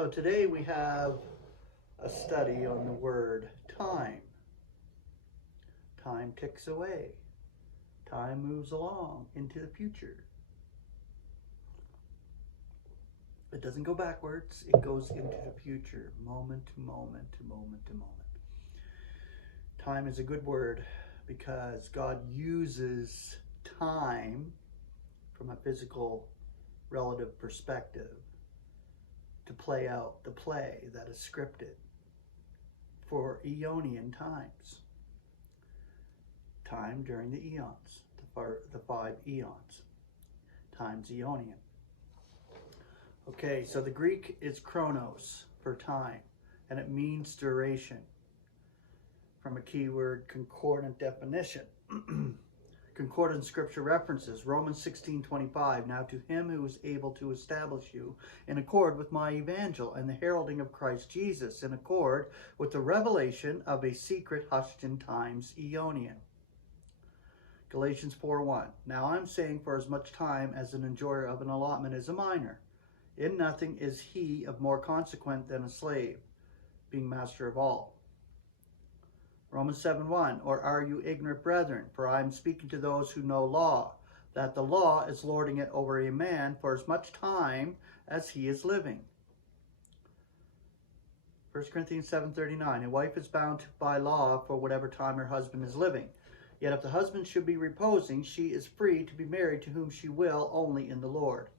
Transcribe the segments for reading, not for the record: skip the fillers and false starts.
So today we have a study on the word time. Time ticks away. Time moves along into the future. It doesn't go backwards, it goes into the future, moment to moment to moment to moment. Time is a good word because God uses time from a physical relative perspective to play out the play that is scripted for Aeonian times. Time during the eons, the 5 eons. Time's Aeonian. Okay, so the Greek is chronos for time, and it means duration. From a keyword concordant definition. Concordant scripture references, Romans 16:25, now to him who is able to establish you in accord with my evangel and the heralding of Christ Jesus, in accord with the revelation of a secret hushed in times Aeonian. Galatians 4:1, now I'm saying for as much time as an enjoyer of an allotment is a minor. In nothing is he of more consequence than a slave, being master of all. Romans 7:1, or are you ignorant, brethren? For I am speaking to those who know law, that the law is lording it over a man for as much time as he is living. 1 Corinthians 7:39, a wife is bound by law for whatever time her husband is living. Yet if the husband should be reposing, she is free to be married to whom she will, only in the Lord.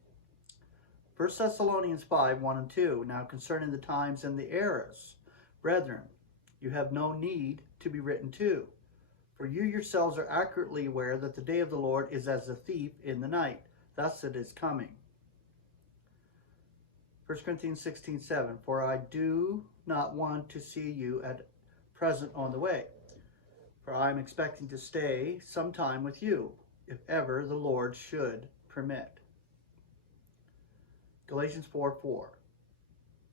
1 Thessalonians 5:1 and 2, now concerning the times and the eras, brethren, you have no need to be written to, for you yourselves are accurately aware that the day of the Lord is as a thief in the night. Thus it is coming. 1 Corinthians 16:7, for I do not want to see you at present on the way, for I am expecting to stay some time with you, if ever the Lord should permit. Galatians 4:4,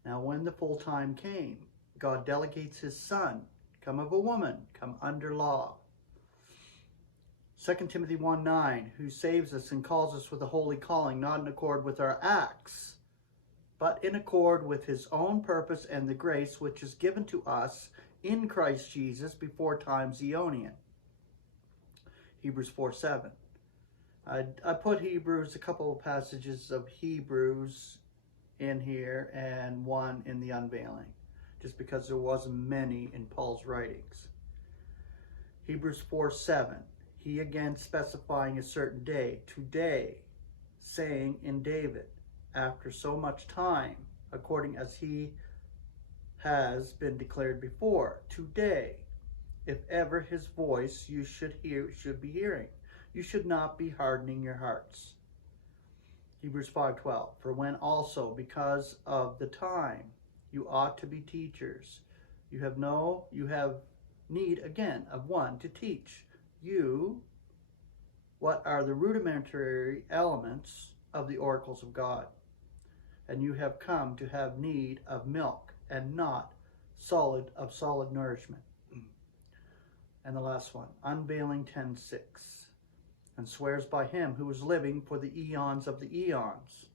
now when the full time came, God delegates his son, come of a woman, come under law. 2 Timothy 1:9, who saves us and calls us with a holy calling, not in accord with our acts, but in accord with his own purpose and the grace which is given to us in Christ Jesus before times Aeonian. Hebrews 4:7. I put Hebrews, a couple of passages of Hebrews in here and one in the unveiling, just because there wasn't many in Paul's writings. Hebrews 4:7, he again specifying a certain day, today, saying in David, after so much time, according as he has been declared before, today, if ever his voice you should be hearing, you should not be hardening your hearts. Hebrews 5:12, for when also, because of the time, you ought to be teachers, you have need again of one to teach you what are the rudimentary elements of the oracles of God. And you have come to have need of milk and not solid nourishment. And the last one, unveiling 10:6, and swears by him who is living for the eons of the eons,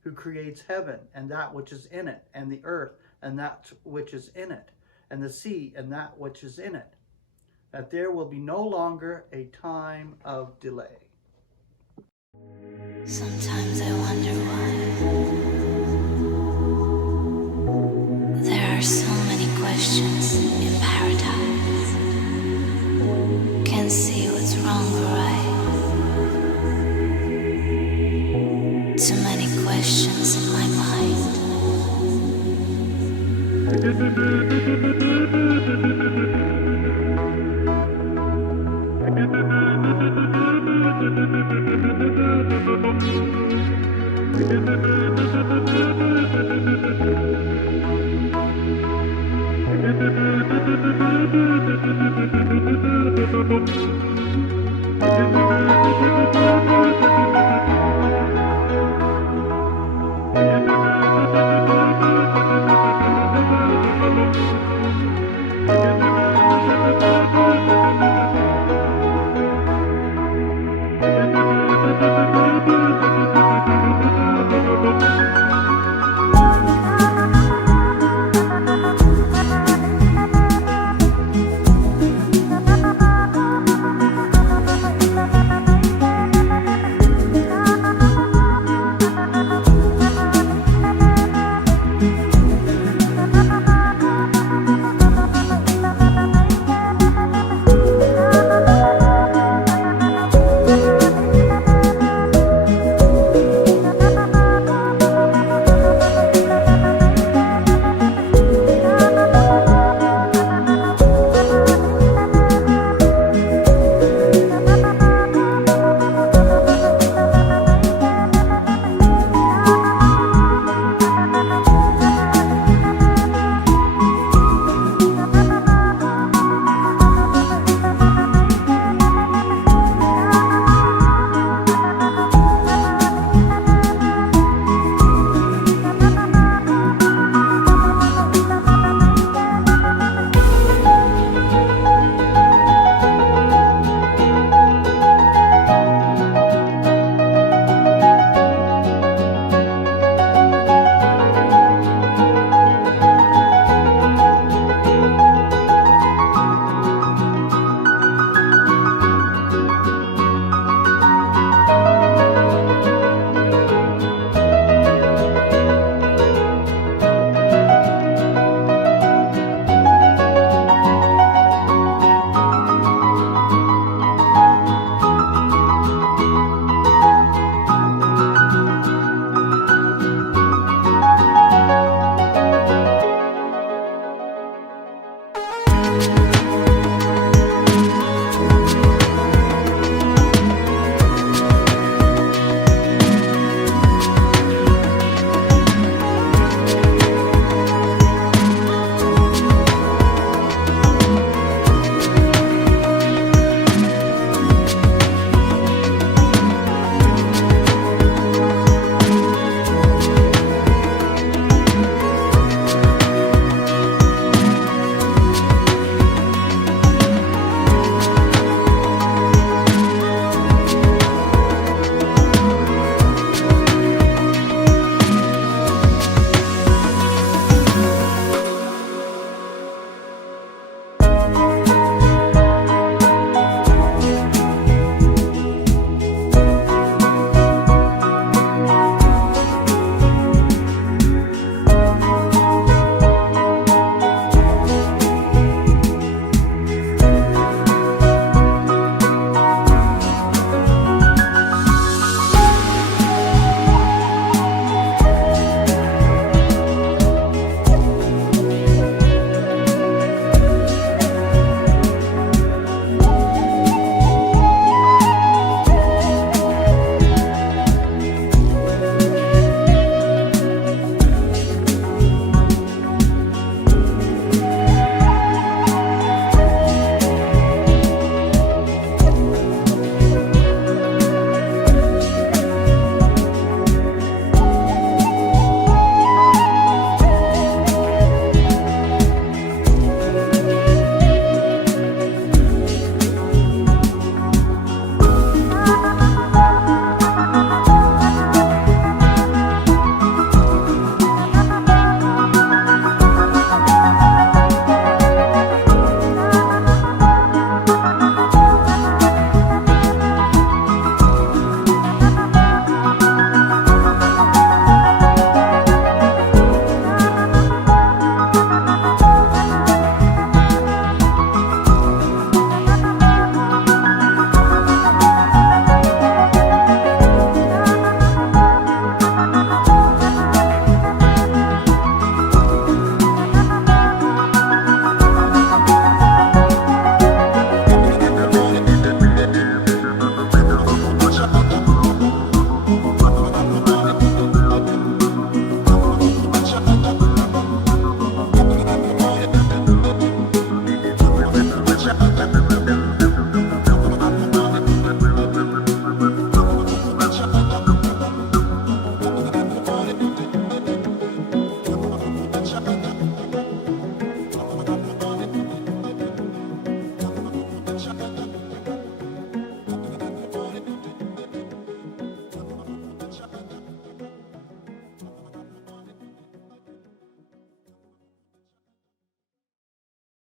who creates heaven and that which is in it, and the earth and that which is in it, and the sea and that which is in it, that there will be no longer a time of delay. Sometimes I wonder why there are so many questions in paradise. Can't see what's wrong or right. Too many questions in my mind. Thank